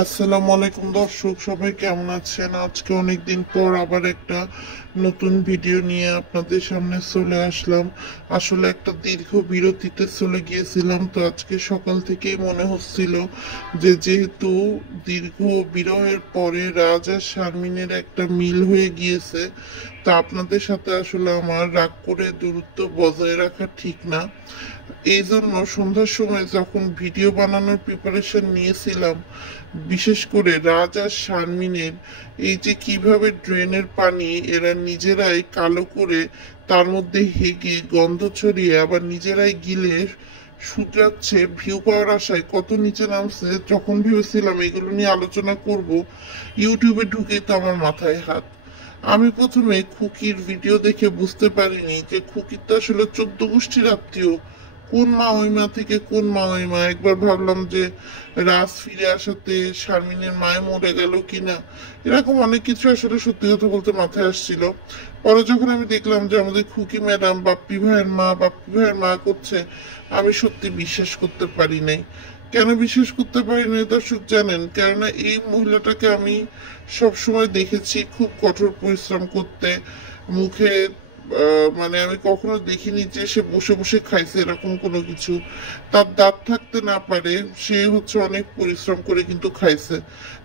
আসসালামু আলাইকুম দর্শক, সবাই কেমন আছেন? আজকে অনেকদিন পর আবার একটা নতুন ভিডিও নিয়ে আপনাদের সামনে চলে আসলাম। আসলে একটা দীর্ঘ বিরতিতে চলে গিয়েছিলাম, তো আজকে সকাল থেকেই মনে হচ্ছিল যে যেহেতু দীর্ঘ বিরহের পরে রাজ আর শারমিনের একটা মিল হয়ে গিয়েছে, তা আপনাদের সাথে আসলে আমার রাগ করে দূরত্ব বজায় রাখা ঠিক না। এই জন্য সন্ধ্যার সময় যখন ভিডিও বানানোর প্রিপারেশন নিয়েছিলাম, বিশেষ করে রাজ আর শারমিনের এই যে কিভাবে ড্রেনের পানি এরা নিজেরাই কালো করে তার মধ্যে হেগে গন্ধ ছড়িয়ে আবার নিজেরাই গিলে শুধরাচ্ছে, ভিউ পাওয়ার আশায় কত নিচে নামছে, যখন ভেবেছিলাম এগুলো নিয়ে আলোচনা করব, ইউটিউবে ঢুকেই তো আমার মাথায় হাত। আমি প্রথমে খুকির ভিডিও দেখে বুঝতে পারিনি যে খুকির তো আসলে 14 গোষ্ঠীর আত্মীয়। কোন মা ওই মা থেকে কোন মা ওই মা। একবার ভাবলাম যে রাজ ফিরে আসাতে শারমিনের মায়ে মরে গেল কিনা, এরকম অনেক কিছু আসলে সত্যি কথা বলতে মাথায় আসছিল। পরে যখন আমি দেখলাম যে আমাদের খুকি ম্যাডাম বাপ্পি ভাইয়ের মা করছে, আমি সত্যি বিশ্বাস করতে পারি নাই। কেন বিশ্বাস করতে পারি নাই দর্শক জানেন? কেননা এই মহিলাটাকে আমি সব সময় দেখেছি খুব কঠোর পরিশ্রম করতে। মুখে মানে আমি কখনো দেখিনি যে সে বসে বসে খাইছে এরকম কোনো কিছু। তার দাঁত থাকতে না পারে, সে হচ্ছে অনেক পরিশ্রম করে কিন্তু খাইছে।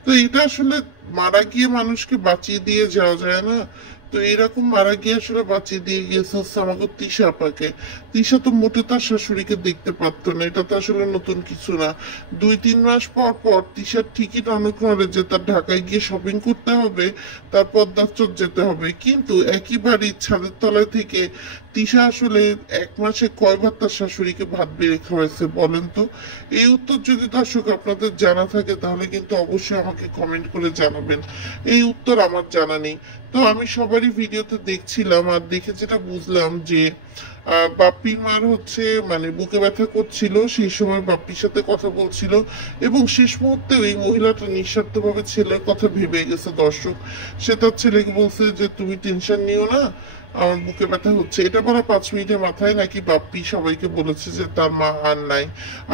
তো এটা আসলে মারা গিয়ে মানুষকে বাঁচিয়ে দিয়ে যাওয়া যায় না। তো এরকম মারা গিয়ে আসলে বাঁচিয়ে দিয়ে গিয়েছে হচ্ছে আমাকে তিশা আপাকে। তিশা তো মোটে তার শাশুড়িকে দেখতে পারতো না, এটা তো আসলে নতুন কিছু না। 2-3 মাস পর পর তিশার টিকিট অনেক করে যে তার ঢাকায় গিয়ে শপিং করতে হবে, তারপর দাচর যেতে হবে, কিন্তু একই বাড়ির ছাদের তলায় থেকে তিশা আসলে 1 মাসে কয়বার তার শাশুড়িকে ভাত বেড়ে খাওয়াইছে বলেন তো? এই উত্তর যদি দর্শক আপনাদের জানা থাকে তাহলে কিন্তু অবশ্যই আমাকে কমেন্ট করে জানাবেন। এই উত্তর আমার জানা নেই। তো আমি সবারই ভিডিওতে দেখছিলাম, আর দেখে যেটা বুঝলাম যে বাপ্পির মার হচ্ছে মানে বুকে ব্যথা করছিল, সেই সময় বাপ্পির সাথে কথা বলছিল এবং শেষ মুহূর্তে ওই মহিলাটা নিঃস্বার্থভাবে ছেলের কথা ভেবে গেছে দর্শক। সে তার ছেলেকে বলছে যে তুমি টেনশন নিও না, আমার বুকে ব্যথা হচ্ছে। এটা বলা 5 মিনিটের মাথায় নাকি বাপ্পি সবাইকে বলেছে যে তার মা আর নাই।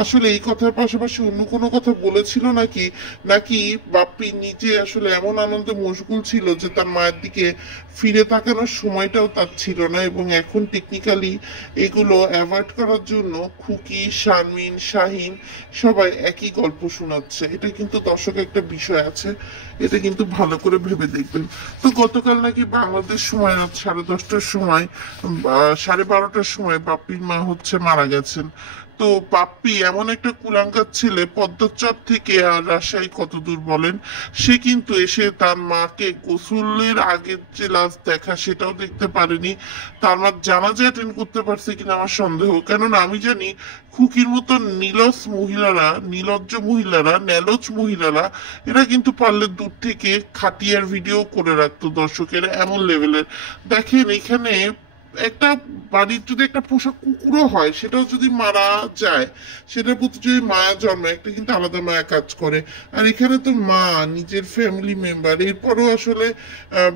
আসলে এই কথার পাশাপাশি অন্য কোনো কথা বলেছিল নাকি, নাকি বাপ্পি নিজে আসলে এমন আনন্দে মশগুল ছিল যে তার মায়ের দিকে ফিরে তাকানোর সময়টাও তার ছিল না, এবং এখন টেকনিক্যালি এগুলো অ্যাভয়েড করার জন্য খুকি, শারমিন, শাহিন সবাই একই গল্প শোনাচ্ছে। এটা কিন্তু দর্শক একটা বিষয় আছে, এটা কিন্তু ভালো করে ভেবে দেখবেন। তো গতকাল নাকি বাংলাদেশ সময় রাত 10:30টার সময় 12:30টার সময় বাপ্পির মা হচ্ছে মারা গেছেন। তো বাপ্পি এমন একটা কুলাঙ্গার ছেলে, পদ্মচর থেকে আর রাজশাহী কত দূর বলেন, সে কিন্তু এসে তার মাকে গোসলের আগের যে লাশ দেখা সেটাও দেখতে পারেনি। তার মা জানাজা অ্যাটেন্ড করতে পারছে কিনা আমার সন্দেহ, কেননা আমি জানি খুকির মতো নির্লজ্জ মহিলারা, ন্যালোচ মহিলারা, এরা কিন্তু পারলে দূর থেকে খাটিয়ার ভিডিও করে রাখতো দর্শকের, এমন লেভেলের। দেখেন এখানে একটা বাড়ির যদি একটা পোষা কুকুরও হয়, সেটাও যদি মারা যায়, সেটার প্রতি যদি মায়া জন্মায়, একটা কিন্তু আলাদা মায়া কাজ করে। আর এখানে তো মা নিজের ফ্যামিলি মেম্বার, এরপরও আসলে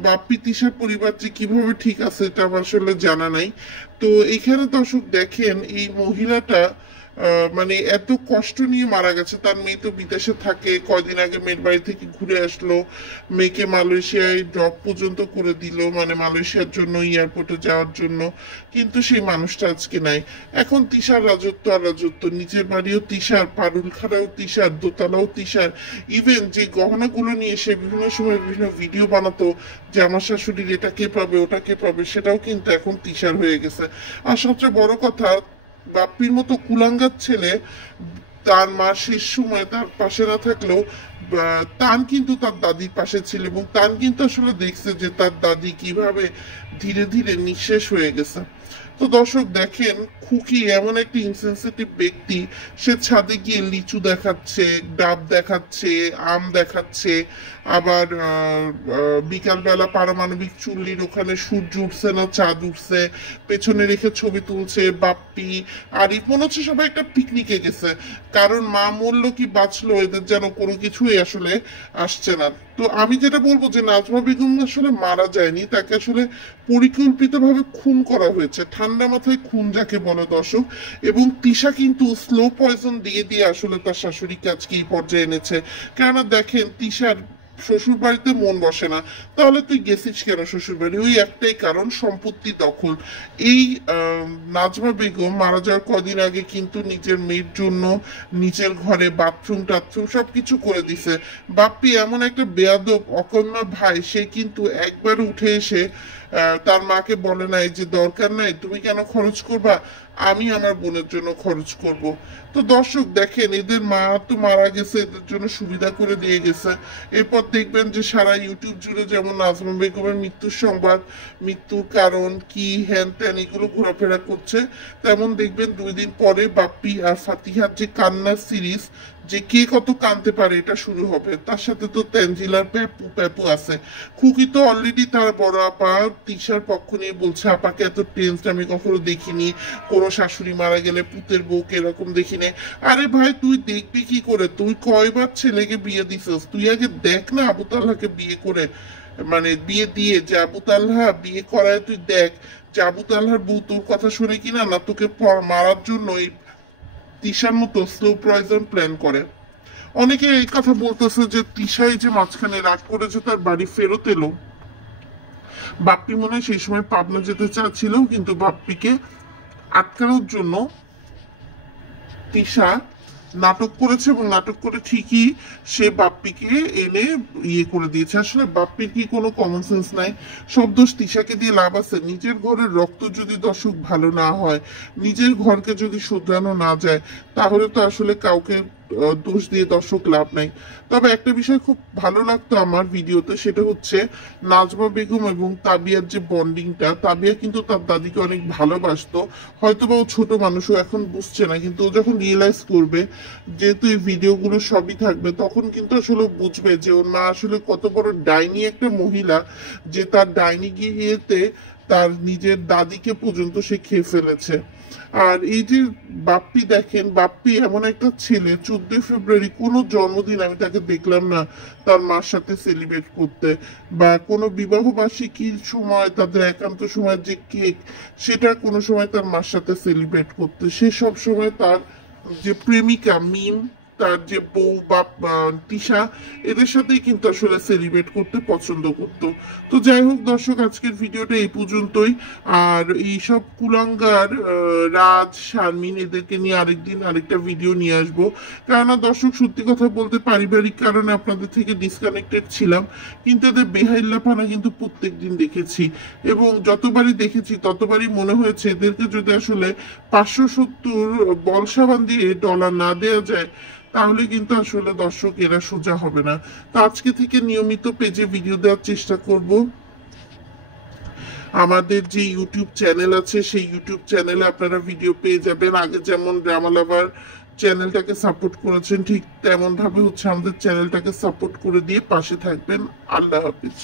বাপ্পি তিশার পরিবার যে কিভাবে ঠিক আছে এটা আমার আসলে জানা নাই। তো এখানে দর্শক দেখেন এই মহিলাটা মানে এত কষ্ট নিয়ে মারা গেছে। তার মেয়ে তো বিদেশে থাকে, কয়দিন আগে মেয়ের বাড়ি থেকে ঘুরে আসলো, মেয়েকে মালয়েশিয়ায় ড্রপ পর্যন্ত করে দিল, মানে মালয়েশিয়ার জন্য এয়ারপোর্টে যাওয়ার জন্য, কিন্তু সেই মানুষটা আজকে নাই। এখন তিশার রাজত্ব আর রাজত্ব, নিজের বাড়িও তিশার, পারুল খাড়াও তিশার, দোতলাও তিশার। ইভেন যে গহনাগুলো নিয়ে সে বিভিন্ন সময় বিভিন্ন ভিডিও বানাতো যে আমার শাশুড়ির এটা কে পাবে ওটা কে পাবে, সেটাও কিন্তু এখন তিশার হয়ে গেছে। আর সবচেয়ে বড় কথা, বাপ্পির মতো কুলাঙ্গার ছেলে তার মা শেষ সময় তার পাশে না থাকলেও তান কিন্তু তার দাদির পাশে ছিল, এবং তান কিন্তু আসলে দেখছে যে তার দাদি কিভাবে ধীরে ধীরে নিঃশেষ হয়ে গেছে। তো দর্শক দেখেন, খুকি এমন একটি ইনসেনসিটিভ ব্যক্তি, সে ছাদে গিয়ে লিচু দেখাচ্ছে, ডাব দেখাচ্ছে, আম দেখাচ্ছে, আবার বিকালবেলা পারমাণবিক চুল্লির ওখানে সূর্য উঠছে না চাঁদ উঠছে পেছনে রেখে ছবি তুলছে। বাপ্পি আর মনে হচ্ছে সবাই একটা পিকনিকে গেছে, কারণ মা মরলো কি বাঁচলো এদের যেন কোনো কিছুই আসলে আসছে না। তো আমি যেটা বলবো যে নাজমা বেগম আসলে মারা যায়নি, তাকে আসলে পরিকল্পিতভাবে খুন করা হয়েছে। ঠান্ডা মাথায় খুন যাকে বলে দর্শক। এবং তিশা কিন্তু স্লো পয়জন দিয়ে দিয়ে আসলে তার শাশুড়িকে আজকে এই পর্যায়ে এনেছে। কেননা দেখেন তিশার শ্বশুর বাড়িতে মন বসে না, তাহলে তুই গেছিস কেন শ্বশুর বাড়ি? ওই একটাই কারণ, সম্পত্তি দখল। এই নাজমা বেগম মারা যাওয়ার কদিন আগে কিন্তু নিজের মেয়ের জন্য নিজের ঘরে বাথরুম টাথরুম সবকিছু করে দিছে। বাপ্পি এমন একটা বেয়াদব অকন্যা ভাই, সে কিন্তু একবার উঠে এসে তার মাকে বলে নাই যে দরকার নাই, তুমি কেন খরচ করবা, আমি আমার বোনের জন্য খরচ করব। তো দর্শক দেখেন, এদের মা তো মারা গেছে, এদের জন্য সুবিধা করে দিয়ে গেছে। এরপর দেখবেন যে সারা ইউটিউব জুড়ে যেমন নাজমা বেগমের মৃত্যুর সংবাদ, মৃত্যুর কারণ কি, হ্যান ত্যান এগুলো ঘোরাফেরা করছে, তেমন দেখবেন 2 দিন পরে বাপ্পি আর ফাতিহার যে কান্নার সিরিজ, যে কে কত কাঁদতে পারে, এটা শুরু হবে। তার সাথে তো তেনজিলার প্যাপু প্যাপু আছে। খুকি তো অলরেডি তার বড় আপা তিশার পক্ষ নিয়ে বলছে, আপাকে এত টেন্সড আমি কখনো দেখিনি, কোনো শাশুড়ি মারা গেলে পুতের বউকে এরকম দেখিনি। আরে ভাই তুই দেখবি কি করে? তুই কয়বার ছেলেকে বিয়ে দিছিস? তুই আগে দেখ না আবু তালহাকে বিয়ে করে, মানে বিয়ে দিয়ে যে আবু তালহা বিয়ে করায় তুই দেখ যে আবু তালহার বউ তোর কথা শুনে কিনা না তোকে মারার জন্য এই তিশার মতো স্লো পয়জন প্ল্যান করে। অনেকে এই কথা বলতেছে যে তিশাই যে মাঝখানে রাগ করেছে তার বাড়ি ফেরত এলো। বাপ্পি মনে হয় সেই সময় পাবনা যেতে চাচ্ছিল, কিন্তু বাপ্পিকে আটকানোর জন্য তিশা নাটক করেছে এবং নাটক করে ঠিকই সে বাপ্পিকে এনে ইয়ে করে দিয়েছে। আসলে বাপ্পির কি কোনো কমন সেন্স নাই? সব দোষ তিশাকে দিয়ে লাভ আছে? নিজের ঘরের রক্ত যদি দর্শক ভালো না হয়, নিজের ঘরকে যদি শুধরানো না যায়, তাহলে তো আসলে কাউকে দোষ দিয়ে দর্শক লাভ নাই। তবে একটা বিষয় খুব ভালো লাগতো আমার ভিডিওতে, সেটা হচ্ছে নাজমা বেগম এবং তাবিয়ার যে বন্ডিংটা। তাবিয়া কিন্তু তার দাদিকে অনেক ভালোবাসতো, হয়তো বা ও ছোট মানুষও এখন বুঝছে না, কিন্তু ও যখন রিয়েলাইজ করবে, যেহেতু এই ভিডিওগুলো সবই থাকবে, তখন কিন্তু আসলে বুঝবে যে ওর মা আসলে কত বড় ডাইনি একটা মহিলা, যে তার ডাইনি গিয়েতে তার নিজের দাদিকে পর্যন্ত সে খেয়ে ফেলেছে। আর এই যে বাপ্পি, দেখেন বাপ্পি এমন একটা ছেলে, 14 ফেব্রুয়ারি কোনো জন্মদিন আমি তাকে দেখলাম না তার মার সাথে সেলিব্রেট করতে, বা কোনো বিবাহ বার্ষিকীর সময় তাদের একান্ত সময় যে কেক, সেটা কোনো সময় তার মার সাথে সেলিব্রেট করতে। সে সব সময় তার যে প্রেমিকা মিম, তার যে বউ বা তিশা, এদের সাথেই কিন্তু আসলে সেলিব্রেট করতে পছন্দ করত। তো যাই হোক দর্শক, আজকের ভিডিওটা এই পর্যন্তই। আর এইসব কুলাঙ্গার রাজ শারমিন এদেরকে নিয়ে আরেকদিন আরেকটা ভিডিও নিয়ে আসবো। কেননা দর্শক সত্যি কথা বলতে পারিবারিক কারণে আপনাদের থেকে ডিসকানেক্টেড ছিলাম, কিন্তু এদের বেহাইল্লাপানা কিন্তু প্রত্যেক দিন দেখেছি, এবং যতবারই দেখেছি ততবারই মনে হয়েছে এদেরকে যদি আসলে 570 বল সাবান দিয়ে ডলার না দেওয়া যায়, তাহলে কিন্তু আসলে দর্শক এরা সোজা হবে না। তো আজকে থেকে নিয়মিত পেজে ভিডিও দেওয়ার চেষ্টা করব। আমাদের যে ইউটিউব চ্যানেল আছে সেই ইউটিউব চ্যানেলে আপনারা ভিডিও পেয়ে যাবেন। আগে যেমন ড্রামা লাভার চ্যানেলটাকে সাপোর্ট করেছেন, ঠিক তেমন ভাবে হচ্ছে আমাদের চ্যানেলটাকে সাপোর্ট করে দিয়ে পাশে থাকবেন। আল্লাহ হাফিজ।